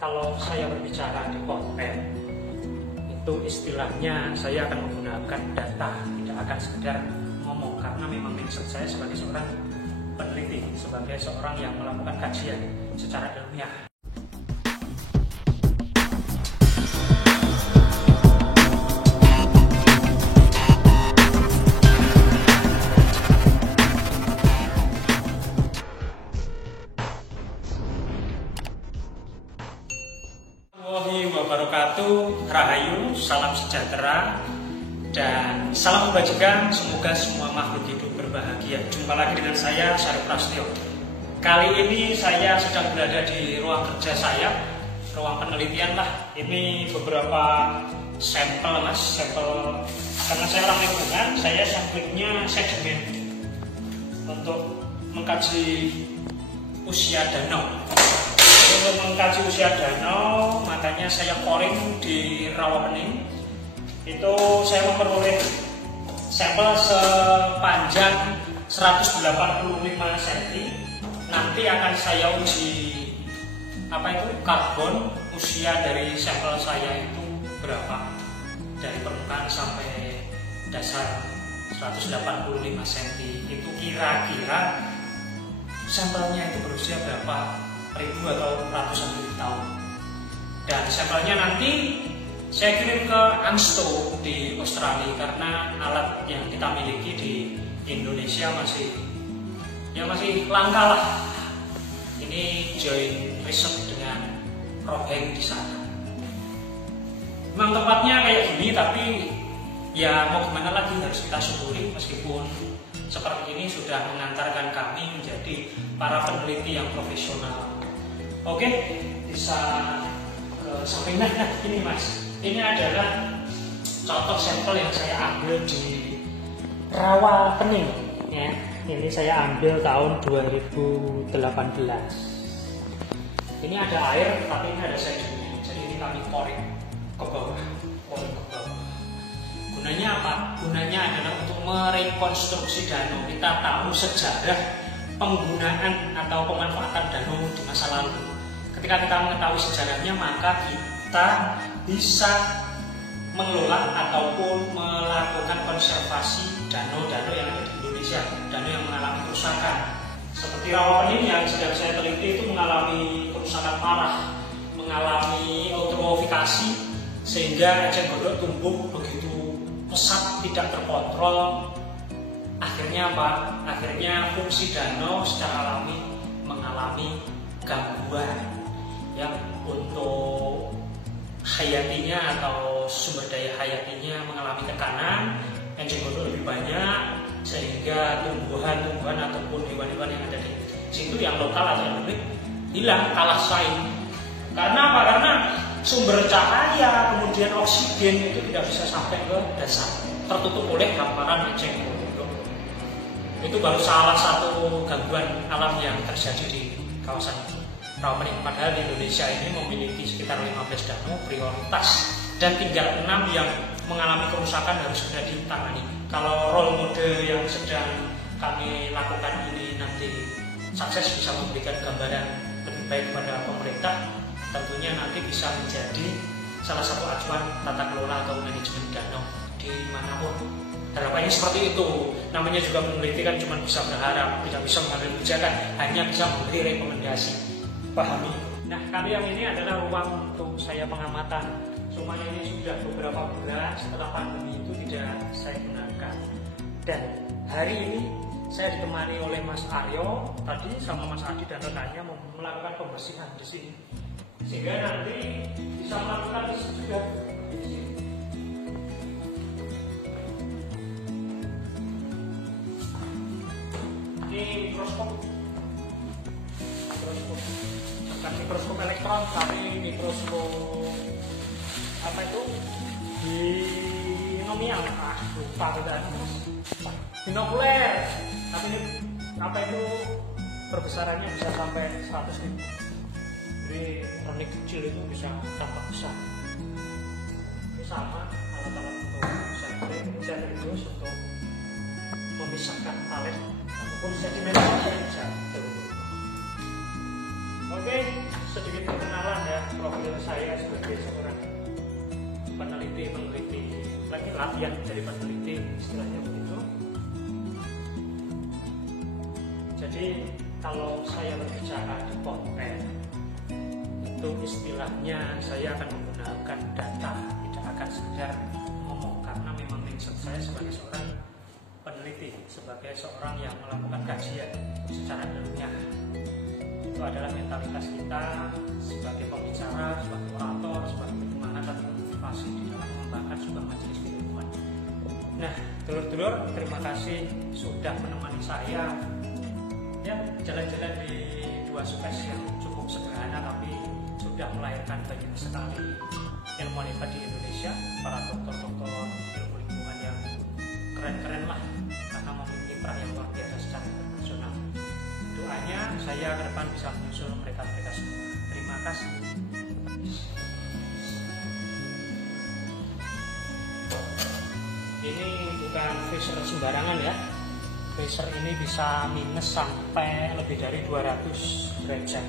kalau saya berbicara di konten itu istilahnya saya akan menggunakan data, tidak akan sekedar ngomong, karena memang mindset saya sebagai seorang peneliti, sebagai seorang yang melakukan kajian secara ilmiah. Wabarakatuh, Rahayu, salam sejahtera dan salam kebajikan. Semoga semua makhluk hidup berbahagia. Jumpa lagi dengan saya, Syarif Prasetyo. Kali ini saya sedang berada di ruang kerja saya, ruang penelitian lah. Ini beberapa sampel mas, sampel karena saya orang lingkungan, saya sampelnya sedimen untuk mengkaji usia danau. Untuk mengkaji usia danau, makanya saya coring di Rawapening. Itu saya memperoleh sampel sepanjang 185 cm. Nanti akan saya uji karbon usia dari sampel saya itu berapa, dari permukaan sampai dasar 185 cm. Itu kira-kira sampelnya itu berusia berapa ribu atau ratusan ribu tahun. Dan sampelnya nanti saya kirim ke ANSTO di Australia, karena alat yang kita miliki di Indonesia masih langka lah. Ini joint riset dengan Robeng di sana. Memang tempatnya kayak gini, tapi ya mau gimana lagi, harus kita syukuri meskipun seperti ini sudah mengantarkan kami menjadi para peneliti yang profesional. Oke, bisa ke samping. Nah, ini mas, ini adalah contoh sampel yang saya ambil di Rawapening ya. Ini saya ambil tahun 2018. Ini ada air, tapi ini ada sedimen. Jadi ini kami coring ke bawah, Gunanya apa? Gunanya adalah untuk merekonstruksi danau. Kita tahu sejarah penggunaan atau pemanfaatan danau di masa lalu. Ketika kita mengetahui sejarahnya, maka kita bisa mengelola ataupun melakukan konservasi danau-danau yang ada di Indonesia, danau yang mengalami kerusakan. Seperti Rawapening yang sedang saya teliti itu mengalami kerusakan parah, mengalami eutrofifikasi, sehingga eceng gondok tumbuh begitu pesat, tidak terkontrol. Akhirnya apa? Akhirnya fungsi danau secara alami mengalami gangguan yang untuk hayatinya atau sumber daya hayatinya mengalami tekanan, eceng gondok lebih banyak, sehingga tumbuhan-tumbuhan ataupun hewan-hewan yang ada di situ yang lokal atau endemik hilang, kalah saing. Karena apa? Karena sumber cahaya kemudian oksigen itu tidak bisa sampai ke dasar, tertutup oleh hamparan eceng gondok. Itu baru salah satu gangguan alam yang terjadi di kawasan Rawapening. Padahal di Indonesia ini memiliki sekitar 15 danau prioritas dan tinggal 6 yang mengalami kerusakan harus segera ditangani. Kalau role model yang sedang kami lakukan ini nanti sukses, bisa memberikan gambaran lebih baik kepada pemerintah, tentunya nanti bisa menjadi salah satu acuan tata kelola atau manajemen danau dimanapun. Harapannya seperti itu. Namanya juga meneliti kan cuma bisa berharap, tidak bisa mengambil kebijakan, hanya bisa memberi rekomendasi. Pahami. Nah, kali yang ini adalah ruang untuk saya pengamatan. Semuanya ini sudah beberapa bulan setelah pandemi itu tidak saya gunakan. Dan hari ini saya ditemani oleh Mas Aryo tadi sama Mas Adi dan rekannya melakukan pembersihan di sini, sehingga nanti bisa melakukan riset juga di sini. Ini mikroskop bukan mikroskop elektron, tapi mikroskop binomial. Lupa kita binokuler. Tapi ini perbesarannya bisa sampai 100.000. Jadi teknik kecil itu bisa tampak besar. Ini sama alat-alat untuk sampling, terus untuk memisahkan talet ataupun sedimen yang bisa. Oke, sedikit perkenalan ya, Prof. latihan dari peneliti, istilahnya begitu. Jadi kalau saya berbicara di konten itu istilahnya saya akan menggunakan data, tidak akan sekedar ngomong, karena memang mindset saya sebagai seorang peneliti, sebagai seorang yang melakukan kajian secara ilmiah. Itu adalah mentalitas kita sebagai pembicara, sebagai orator, sebagai penyemangat atau motivasi di dalam mengembangkan sebuah majelis keilmuan. Nah, dulur-dulur, terima kasih sudah menemani saya ya jalan-jalan di dua space yang cukup sederhana tapi sudah melahirkan banyak sekali ilmuwan hebat di Indonesia, para dokter-dokter ilmu lingkungan yang keren-keren lah, karena memiliki kiprah yang luar biasa secara internasional. Doanya saya ke depan bisa menyusul mereka-mereka semua. Terima kasih. Ini bukan freezer sembarangan ya. Freezer ini bisa minus sampai lebih dari 200 derajat.